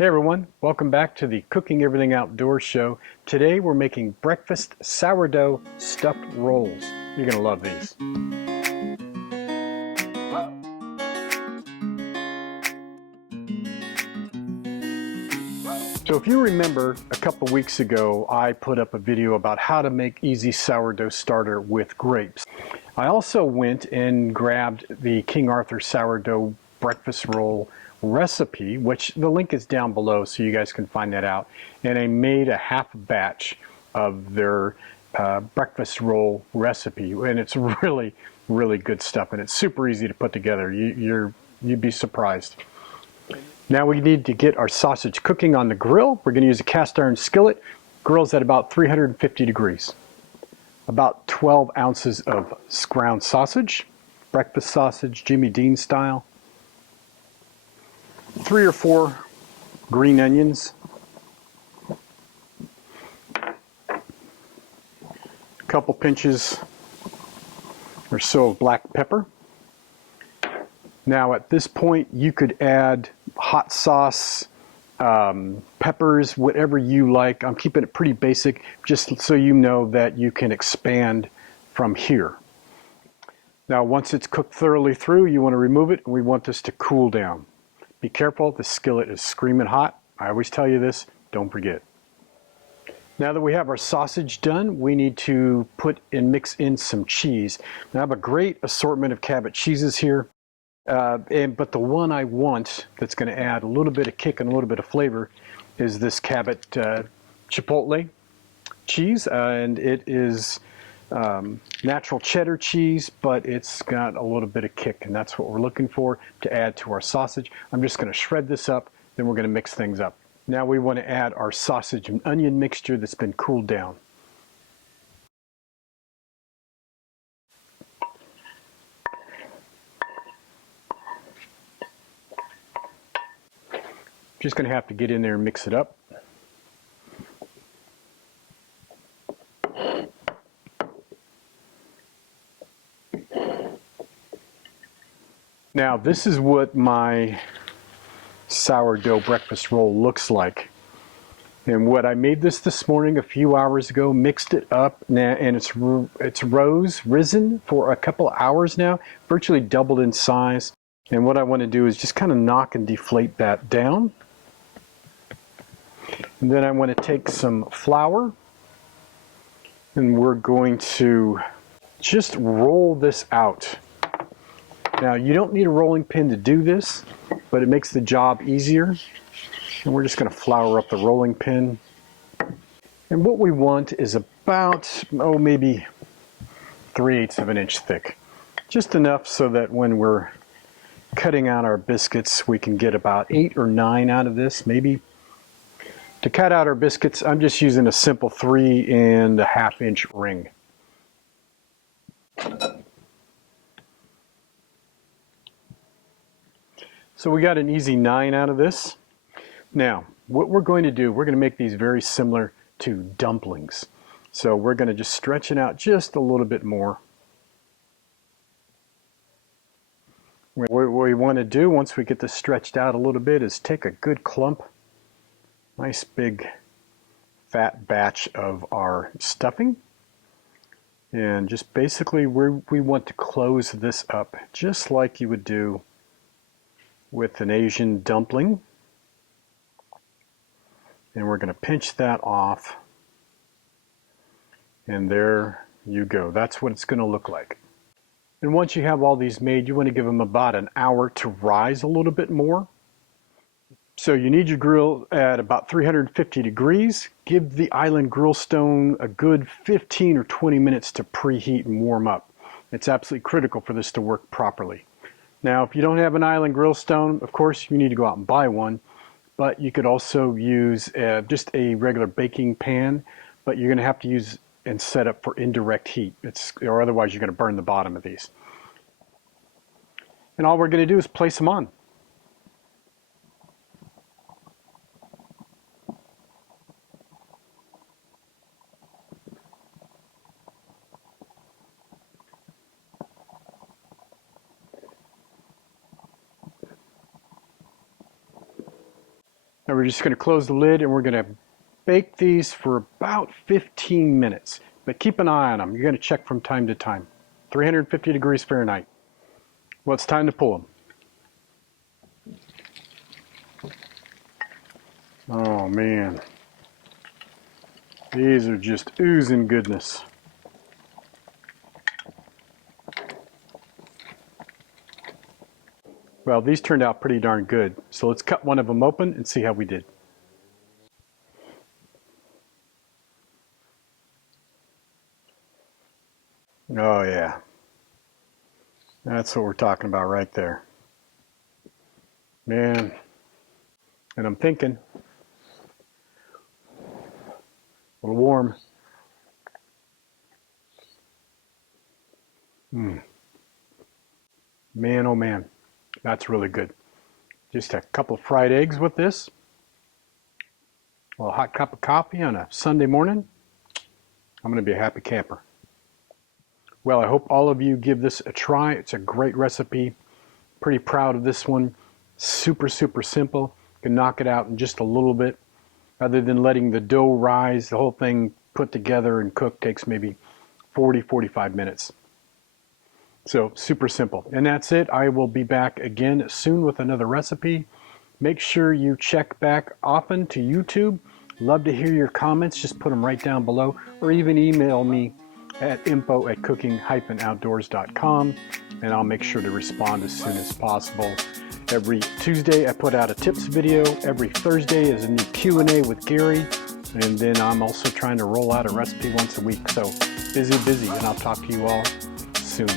Hey everyone, welcome back to the Cooking Everything Outdoors show. Today we're making breakfast sourdough stuffed rolls. You're going to love these. So if you remember, a couple weeks ago I put up a video about how to make easy sourdough starter with grapes. I also went and grabbed the King Arthur sourdough breakfast roll recipe, which the link is down below so you guys can find that out, and I made a half batch of their breakfast roll recipe, and it's really good stuff, and it's super easy to put together. You'd be surprised. Now we need to get our sausage cooking on the grill. We're going to use a cast iron skillet. Grill's at about 350 degrees. About 12 ounces of ground sausage, breakfast sausage, Jimmy Dean style. 3 or 4 green onions. A couple pinches or so of black pepper. Now at this point you could add hot sauce, peppers, whatever you like. I'm keeping it pretty basic just so you know that you can expand from here. Now once it's cooked thoroughly through, you want to remove it, and we want this to cool down. Be careful, the skillet is screaming hot. I always tell you this, don't forget. Now that we have our sausage done, we need to put and mix in some cheese. Now I have a great assortment of Cabot cheeses here. But the one I want that's going to add a little bit of kick and a little bit of flavor is this Cabot Chipotle cheese, and it is natural cheddar cheese, but it's got a little bit of kick, and that's what we're looking for to add to our sausage. I'm just going to shred this up, then we're going to mix things up. Now we want to add our sausage and onion mixture that's been cooled down. Just going to have to get in there and mix it up. Now this is what my sourdough breakfast roll looks like. And what I made this morning a few hours ago, mixed it up, and it's risen for a couple hours now, virtually doubled in size. And what I want to do is just kind of knock and deflate that down. And then I want to take some flour, and we're going to just roll this out. Now you don't need a rolling pin to do this, but it makes the job easier. And we're just going to flour up the rolling pin. And what we want is about, maybe 3/8 of an inch thick. Just enough so that when we're cutting out our biscuits, we can get about 8 or 9 out of this, maybe. To cut out our biscuits, I'm just using a simple 3.5 inch ring. So we got an easy 9 out of this. Now, what we're going to do, we're going to make these very similar to dumplings. So we're going to just stretch it out just a little bit more. What we want to do once we get this stretched out a little bit is take a good clump, nice big fat batch of our stuffing, and just basically we want to close this up just like you would do with an Asian dumpling. And we're going to pinch that off, and there you go. That's what it's going to look like. And once you have all these made, you want to give them about an hour to rise a little bit more. So you need your grill at about 350 degrees. Give the Island Grillstone a good 15 or 20 minutes to preheat and warm up. It's absolutely critical for this to work properly. Now, if you don't have an Island Grillstone, of course, you need to go out and buy one. But you could also use just a regular baking pan, but you're going to have to use and set up for indirect heat. Or otherwise you're going to burn the bottom of these. And all we're going to do is place them on. Now we're just going to close the lid and we're going to bake these for about 15 minutes. But keep an eye on them. You're going to check from time to time. 350 degrees Fahrenheit. Well, it's time to pull them. Oh man. These are just oozing goodness. Well, these turned out pretty darn good. So let's cut one of them open and see how we did. Oh yeah. That's what we're talking about right there. Man. And I'm thinking, a little warm. Man, oh man, that's really good. Just a couple of fried eggs with this. A little hot cup of coffee on a Sunday morning. I'm going to be a happy camper. Well, I hope all of you give this a try. It's a great recipe. Pretty proud of this one. Super, super simple. You can knock it out in just a little bit. Other than letting the dough rise, the whole thing put together and cook takes maybe 40-45 minutes. So super simple. And that's it. I will be back again soon with another recipe. Make sure you check back often to YouTube. Love to hear your comments. Just put them right down below, or even email me at info@cooking-outdoors.com, and I'll make sure to respond as soon as possible. Every Tuesday I put out a tips video. Every Thursday is a new Q&A with Gary. And then I'm also trying to roll out a recipe once a week. So busy, and I'll talk to you all soon.